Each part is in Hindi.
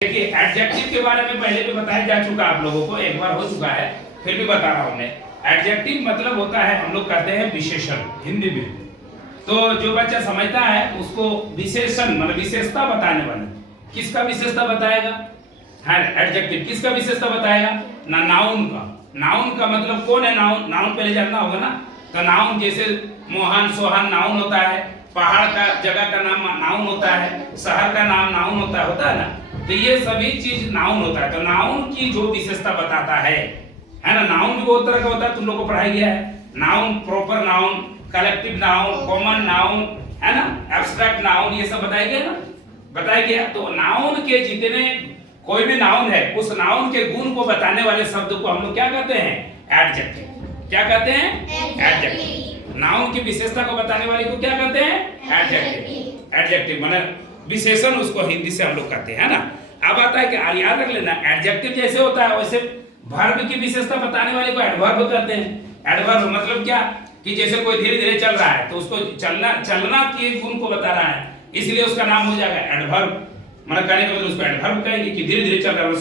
देखिए एडजेक्टिव के बारे में पहले भी बताया जा चुका आप लोगों को, एक बार हो चुका है, फिर भी बता रहा हूं मैं। एडजेक्टिव मतलब होता है, हम लोग कहते हैं विशेषण हिंदी में। तो जो बच्चा समझता है उसको विशेषण मतलब विशेषता बताने वाला। किसका विशेषता बताएगा? हाँ, एडजेक्टिव किसका विशेषता बताएगा ना? नाउन का। नाउन का मतलब कौन है? नाउन, नाउन पहले जानना होगा ना। तो नाउन जैसे मोहन सोहन नाउन होता है, पहाड़ का जगह का नाम नाउन होता है, शहर का नाम नाउन होता है ना। तो ये सभी चीज नाउन होता है। तो नाउन की जो विशेषता बताता है ना। नाउन भी बहुत तरह का होता है, तुम लोग को पढ़ाया गया है। Noun, proper noun, collective noun, common noun, है ना, एब्स्ट्रैक्ट नाउन, ये सब बताया गया ना, बताया गया। तो नाउन के जितने कोई भी नाउन है, उस नाउन के गुण को बताने वाले शब्द को हम लोग क्या कहते हैं? एडजेक्टिव। क्या कहते हैं? एडजेक्टिव। नाउन की विशेषता को बताने वाले को क्या कहते हैं? एडजेक्टिव। एडजेक्टिव माने विशेषण, उसको हिंदी से हम लोग कहते हैं ना। अब आता है कि याद रख लेना, एडजेक्टिव जैसे होता है वैसे वर्ब की विशेषता बताने वाले को एडवर्ब कहते हैं। एडवर्ब मतलब क्या कि जैसे कोई धीरे धीरे चल रहा है तो उसको चलना के गुण को बता रहा है, इसलिए उसका नाम हो जाएगा एडवर्ब। मतलब कहने के बदले उसको एडवर्ब कहेंगे कि धीरे धीरे चल रहा है,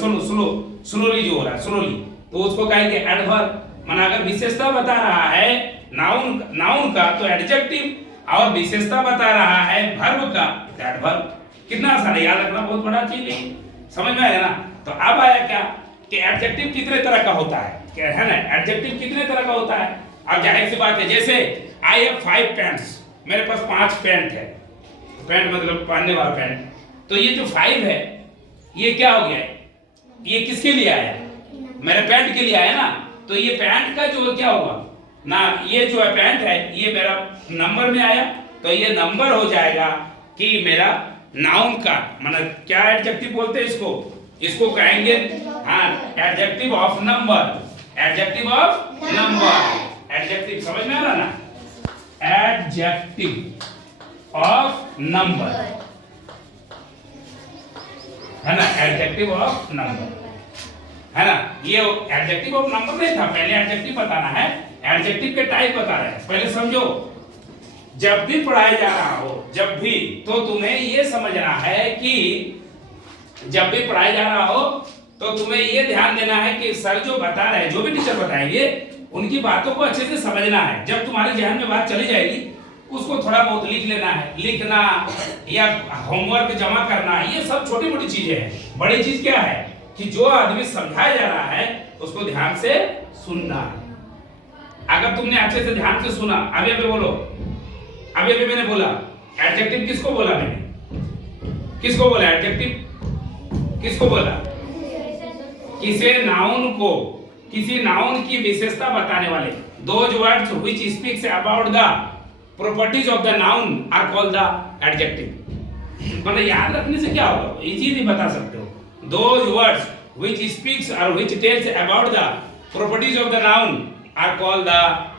स्लोली जो हो रहा है, स्लोली, तो उसको कहेंगे एडवर्ब। माना अगर विशेषता बता रहा है नाउन का तो एडजेक्टिव, और विशेषता बता रहा है वर्ब का तो एडवर्ब। कितना आसान है, याद रखना बहुत बड़ा चीज है, समझ में आया ना। तो अब आया क्या कि एडजेक्टिव कितने तरह का होता है, क्या है ना, एडजेक्टिव कितने तरह का होता है। अब जाहिर सी बात है, जैसे आई हैव 5 पैंट्स, मेरे पास 5 पैंट है। पैंट मतलब पहनने वाला पैंट। तो ये जो 5 है ये क्या हो गया? ये किसके लिए आया? मेरे पैंट के लिए आया ना। तो ये पैंट का जो क्या होगा ना, ये जो है पैंट है ये मेरा नंबर में आया, तो ये नंबर हो जाएगा कि मेरा नाउन का, मतलब क्या एडजेक्टिव बोलते हैं इसको? इसको कहेंगे हाँ adjective of number. Adjective of number. Adjective समझ में आ रहा ना? एडजेक्टिव ऑफ नंबर है ना, एडजेक्टिव ऑफ नंबर है ना। ये एडजेक्टिव ऑफ नंबर नहीं था, पहले एडजेक्टिव बताना है। एडजेक्टिव के टाइप बता रहे हैं, पहले समझो। जब भी पढ़ाया जा रहा हो, जब भी, तो तुम्हें ये समझना है कि जब भी पढ़ाया जा रहा हो तो तुम्हें ये ध्यान देना है कि सर जो बता रहे हैं, जो भी टीचर बताएंगे, उनकी बातों को अच्छे से समझना है। जब तुम्हारे जहन में बात चली जाएगी उसको थोड़ा बहुत लिख लेना है। लिखना या होमवर्क जमा करना, ये सब छोटी मोटी चीजें हैं। बड़ी चीज क्या है कि जो आदमी समझाया जा रहा है उसको ध्यान से सुनना है। अगर तुमने अच्छे से ध्यान से सुना, अभी अभी बोलो, अभी अभी मैंने बोला एडजेक्टिव किसको बोला? मैंने किसको बोला एडजेक्टिव? किसको बोला? किसी नाउन को, किसी नाउन की विशेषता बताने वाले। Those words which speaks about the properties of the noun are called the adjective. मतलब याद रखने से क्या होगा, इजीली बता सकते हो। दोज वर्ड्स व्हिच स्पीक्स और which tells about the properties of the noun are called the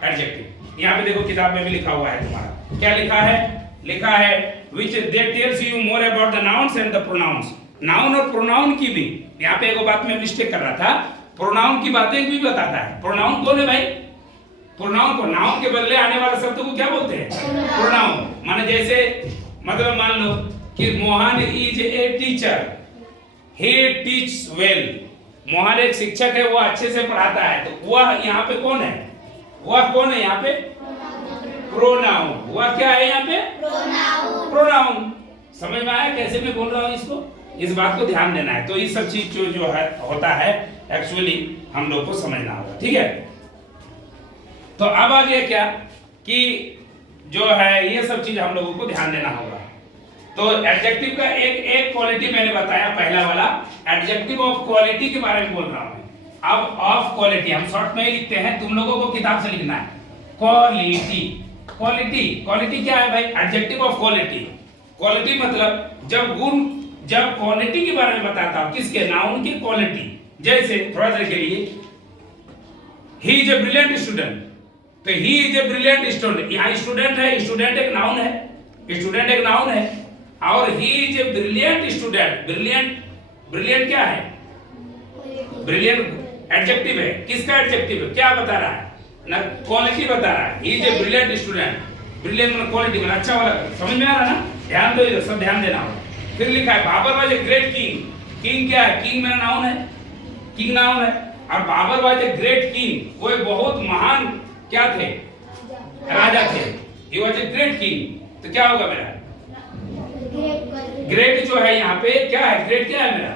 adjective. यहाँ पे देखो किताब में भी लिखा हुआ है तुम्हारा, क्या लिखा है? लिखा है which they tells you more about the nouns and the pronouns। Noun और प्रोनाउन की भी, यहाँ पे एक बात में मिस्टेक कर रहा था, प्रोनाउन की बातें भी बताता है। प्रोनाउन कौन है भाई? प्रोनाउन को, नाउन के बदले आने वाले शब्द को क्या बोलते हैं? प्रोनाउन। माने जैसे मतलब मान लो कि Mohan is a teacher, he teaches well। Mohan एक शिक्षक है, वो अच्छे से पढ़ाता है। तो वह यहाँ पे कौन है? वह कौन है यहाँ पे? प्रोनाउन। वह क्या है यहाँ पे? प्रोनाउन। प्रोनाउन। समझ में आया कैसे मैं बोल रहा हूँ इसको? इस बात को ध्यान देना है। तो ये सब चीज जो है होता है एक्चुअली हम लोग को समझना होगा, ठीक है। तो अब आ गया क्या कि जो है ये सब चीज हम लोगों को ध्यान देना होगा। तो एडजेक्टिव का एक क्वालिटी मैंने बताया, पहला वाला एडजेक्टिव ऑफ क्वालिटी के बारे में बोल रहा हूँ। अब ऑफ क्वालिटी हम शॉर्ट में ही लिखते हैं, तुम लोगों को किताब से लिखना है। क्वालिटी, क्वालिटी, क्वालिटी क्या है भाई? Adjective of quality. क्वालिटी मतलब जब गुण, जब क्वालिटी के बारे में बताता हूं, किसके? नाउन की क्वालिटी। जैसे थोड़ा सा के लिए he is a brilliant student, तो he is a brilliant student, यहाँ स्टूडेंट है, स्टूडेंट एक नाउन है, स्टूडेंट एक नाउन है, और he is a brilliant student. Brilliant, brilliant क्या है? ब्रिलियंट एडजेक्टिव है। किसका एडजेक्टिव है? क्या बता रहा है ना? क्वालिटी बता रहा है। ही is a brilliant student. Brilliant मतलब क्वालिटी मतलब अच्छा वाला। समझ में आ रहा है ना? ध्यान दो, इधर सब ध्यान देना होगा। फिर लिखा है Babur was a great king, king क्या है? किंग मेरा नाउन है, किंग नाउन है। और Babur was a great king, वो एक बहुत महान क्या थे? राजा थे। He was a great king. तो क्या होगा मेरा? ग्रेट जो है यहाँ पे क्या है? ग्रेट क्या है मेरा?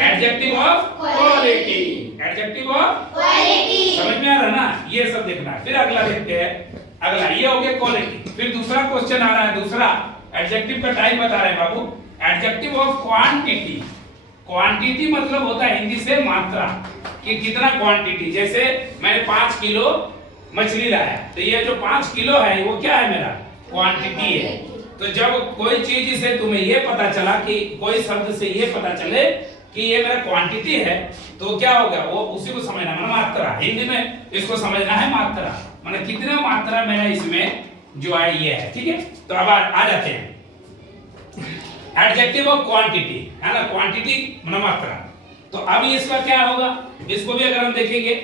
Adjective of quality. Adjective of quality, समझ में आ रहा ना? ये सब देखना है। फिर अगला देखते हैं। अगला ये हो गया क्वालिटी। फिर दूसरा क्वेश्चन आ रहा है, दूसरा एडजेक्टिव का टाइप बता रहे हैं बाबू। Adjective of quantity. क्वांटिटी मतलब होता है हिंदी से मात्रा, कि कितना क्वांटिटी। जैसे मैंने 5 किलो मछली लाया, तो ये जो 5 किलो है वो क्या है मेरा? क्वांटिटी है। तो जब कोई चीज से तुम्हें ये पता चला कि कोई शब्द से ये पता चले कि ये मेरा क्वांटिटी है, तो क्या होगा? वो उसी को समझना, मतलब मात्रा। हिंदी में इसको समझना है मात्रा, मतलब कितना मात्रा मेरा इसमें जो है ये है। ठीक है, तो अब आ जाते हैं एडजेक्टिव ऑफ क्वांटिटी, है ना? क्वांटिटी मतलब मात्रा। तो अब इसका क्या होगा? इसको भी अगर हम देखेंगे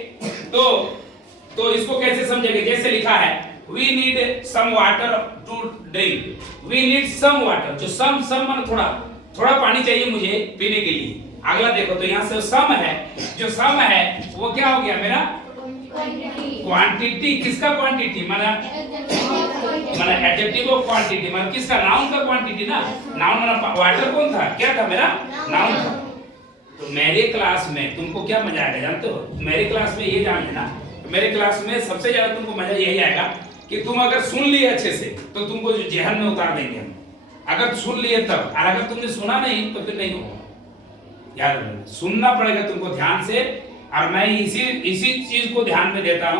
तो इसको कैसे समझेंगे? जैसे लिखा है we need some water to drink, we need some water। जो सम मतलब थोड़ा पानी चाहिए मुझे पीने के लिए। अगला देखो, तो यहाँ से सम है, जो सम है वो क्या हो गया मेरा? क्वांटिटी। किसका क्वांटिटी? मतलब एडजेक्टिव ऑफ क्वांटिटी, मतलब किसका? नाउन का क्वांटिटी ना। नाउन मतलब वाटर कौन था? क्या था मेरा? नाउन था। तो मेरे क्लास में तुमको क्या मजा आएगा जानते हो? मेरे क्लास में ये जान लेना, मेरे क्लास में सबसे ज्यादा तुमको मजा यही आएगा कि तुम अगर सुन लिए अच्छे से तो तुमको जो जहन में उतार देंगे हम, अगर सुन लिए तब। और अगर तुमने सुना नहीं तो फिर नहीं होगा। याद रखना, सुनना पड़ेगा तुमको ध्यान से। और मैं इसी चीज को ध्यान में देता हूं